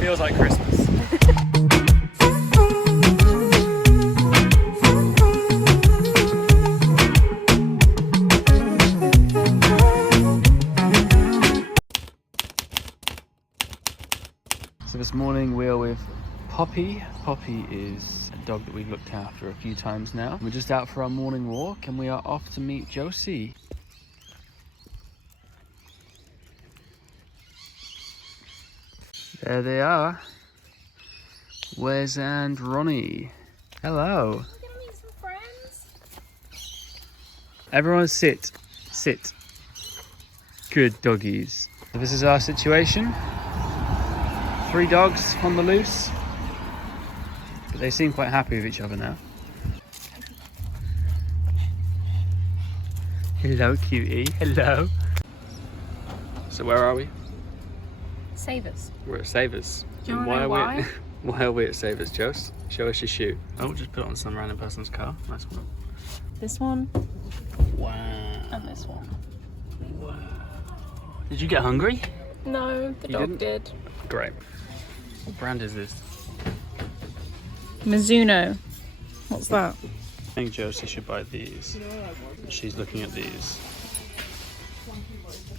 Feels like Christmas. So this morning we are with Poppy. Poppy is a dog that we've looked after a few times now. We're just out for our morning walk and we are off to meet Josie. There they are. Wes and Ronnie. Hello. We're gonna meet some friends. Everyone sit. Sit. Good doggies. So this is our situation. 3 dogs on the loose. But they seem quite happy with each other now. Hello, cutie. Hello. So where are we? Savers. We're at Savers. Do you wanna know why? Why are we at Savers, Jos? Show us your shoe. Oh, just put it on some random person's car. Nice one. This one. Wow. And this one. Wow. Did you get hungry? No, the You dog didn't? did. Great. What brand is this? Mizuno. What's that? I think Josie should buy these. She's looking at these.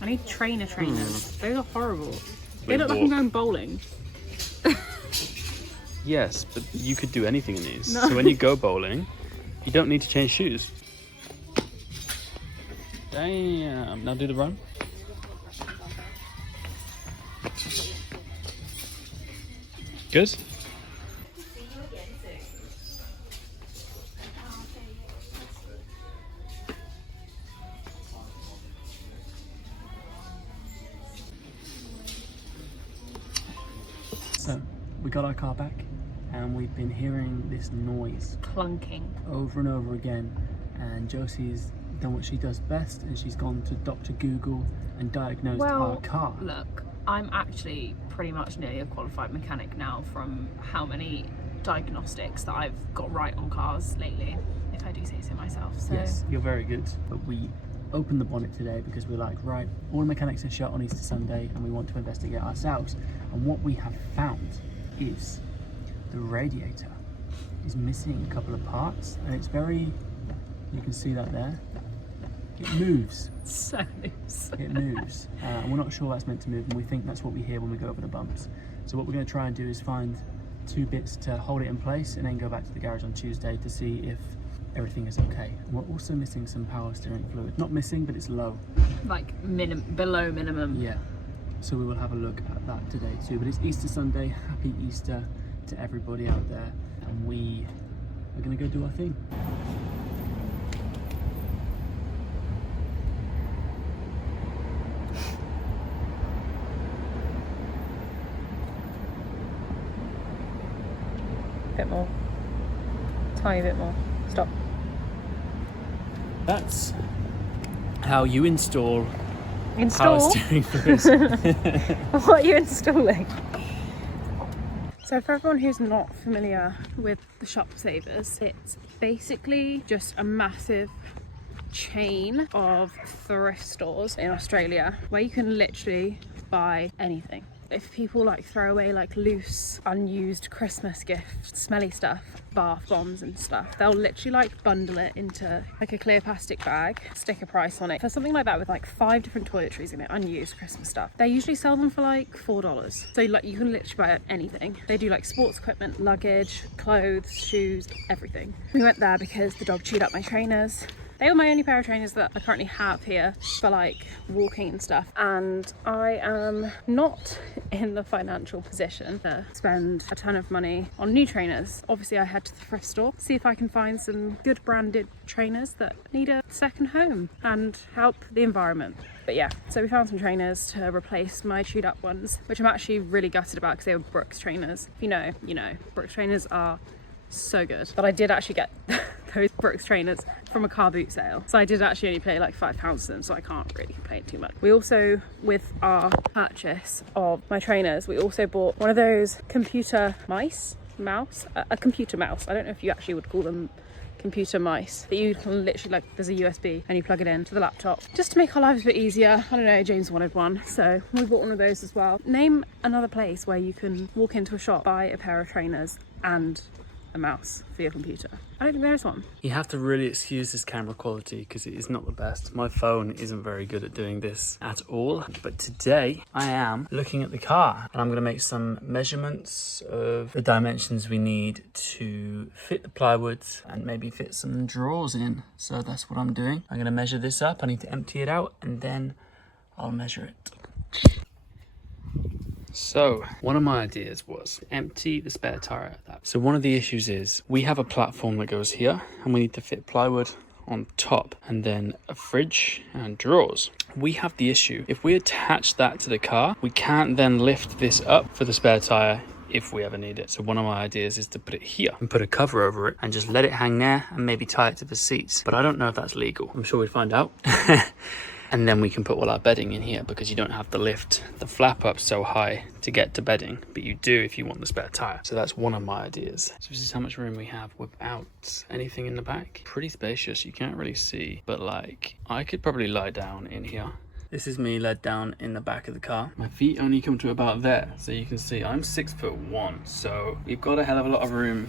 I need trainers. Those are horrible. They They look like I'm walk. going bowling. Yes, but you could do anything in these. No. So when you go bowling, you don't need to change shoes. Damn. Now do the run. Good? So, we got our car back and we've been hearing this noise Clunking. over and over again, and Josie's done what she does best and she's gone to Dr. Google and diagnosed our car. Look, I'm actually pretty much nearly a qualified mechanic now from how many diagnostics that I've got right on cars lately, if I do say so myself. So Yes, you're very good. But we opened the bonnet today because we're like, right, all the mechanics are shut on Easter Sunday and we want to investigate ourselves. And what we have found is the radiator is missing a couple of parts, and it's very, you can see that there, it moves. so loose. It moves, and we're not sure that's meant to move, and we think that's what we hear when we go over the bumps. So what we're going to try and do is find 2 bits to hold it in place and then go back to the garage on Tuesday to see if everything is okay. And we're also missing some power steering fluid. Not missing, but it's low. Like below minimum. Yeah. So we will have a look at that today too. But it's Easter Sunday. Happy Easter to everybody out there. And we are going to go do our thing. Bit more. Tiny bit more. Stop. That's how you install power Install? steering fluid. What are you installing? So for everyone who's not familiar with the Shop Savers, it's basically just a massive chain of thrift stores in Australia where you can literally buy anything. If people like throw away like loose, unused Christmas gifts, smelly stuff, bath bombs and stuff, they'll literally like bundle it into like a clear plastic bag, stick a price on it. For something like that with like 5 different toiletries in it, unused Christmas stuff, they usually sell them for like $4. So like you can literally buy anything. They do like sports equipment, luggage, clothes, shoes, everything. We went there because the dog chewed up my trainers. They were my only pair of trainers that I currently have here for like walking and stuff, and I am not in the financial position to spend a ton of money on new trainers. Obviously I head to the thrift store, see if I can find some good branded trainers that need a second home and help the environment. But yeah, so we found some trainers to replace my chewed up ones, which I'm actually really gutted about because they were Brooks trainers. If you know, you know. Brooks trainers are so good. But I did actually get those Brooks trainers from a car boot sale, so I did actually only pay like £5 for them, so I can't really complain too much. We also, with our purchase of my trainers, we also bought one of those computer mouse, a computer mouse. I don't know if you actually would call them computer mice that you can literally, like, there's a USB and you plug it in to the laptop just to make our lives a bit easier. I don't know, James wanted one, so we bought one of those as well. Name another place where you can walk into a shop, buy a pair of trainers and a mouse for your computer. I don't think there is one. You have to really excuse this camera quality because it is not the best. My phone isn't very good at doing this at all. But today I am looking at the car and I'm going to make some measurements of the dimensions we need to fit the plywoods and maybe fit some drawers in. So that's what I'm doing. I'm going to measure this up. I need to empty it out and then I'll measure it. So one of my ideas was empty the spare tire. So one of the issues is we have a platform that goes here and we need to fit plywood on top and then a fridge and drawers. We have the issue, if we attach that to the car, we can't then lift this up for the spare tire if we ever need it. So one of my ideas is to put it here and put a cover over it and just let it hang there and maybe tie it to the seats. But I don't know if that's legal. I'm sure we'd find out. And then we can put all our bedding in here because you don't have to lift the flap up so high to get to bedding, but you do if you want the spare tire. So that's one of my ideas. So this is how much room we have without anything in the back. Pretty spacious, you can't really see, but like I could probably lie down in here. This is me laid down in the back of the car. My feet only come to about there, so you can see I'm 6'1", so we've got a hell of a lot of room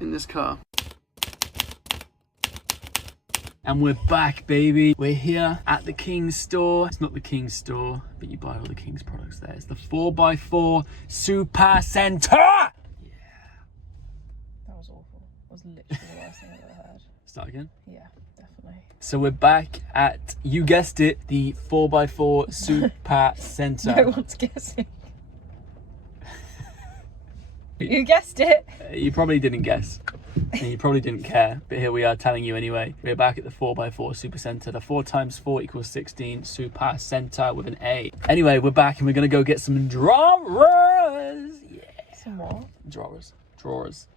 in this car. And we're back, baby. We're here at the King's store. It's not the King's store, but you buy all the King's products there. It's the 4x4 Super Center. Yeah. That was awful. That was literally the worst thing I've ever heard. Start again? Yeah, definitely. So we're back at, you guessed it, the 4x4 Super Center. No one's guessing. You guessed it. You probably didn't guess. And you probably didn't care, but here we are telling you anyway. We're back at the 4x4 Super Center, the 4x4 = 16 Super Center with an A. Anyway, we're back and we're gonna go get some drawers. Yeah. Some what? Drawers. Drawers.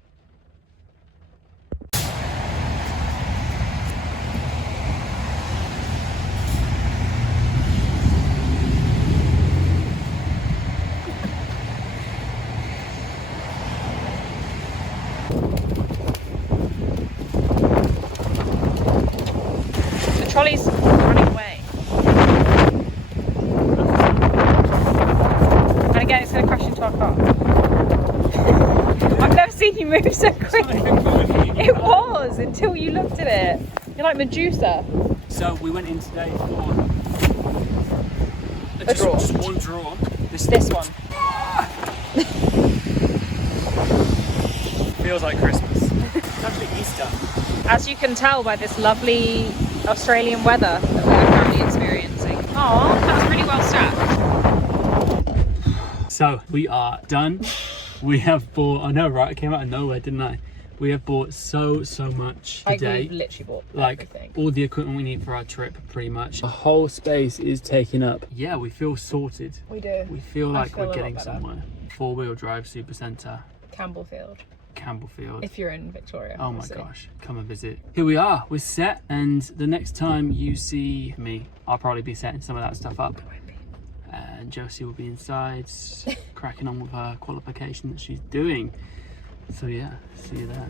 Trolley's running away. And again, it's going to crash into our car. I've never seen you move so quickly. It was, until you looked at it. You're like Medusa. So we went in today for A drawer. Just one drawer. This one. Feels like Christmas. It's actually Easter. As you can tell by this lovely Australian weather that we're currently experiencing. Oh, that was really well stacked. So we are done. We have bought, I know, right? I came out of nowhere, didn't I? We have bought so much today. We've literally bought everything. All the equipment we need for our trip, pretty much. The whole space is taken up. Yeah, we feel sorted. We do. We feel like we're getting somewhere. 4-wheel drive Super Center. Campbellfield. Campbellfield. If you're in Victoria. Oh my obviously. gosh, come and visit. Here we are, we're set, and the next time you see me, I'll probably be setting some of that stuff up. And Josie will be inside, cracking on with her qualification that she's doing. So yeah, see you there.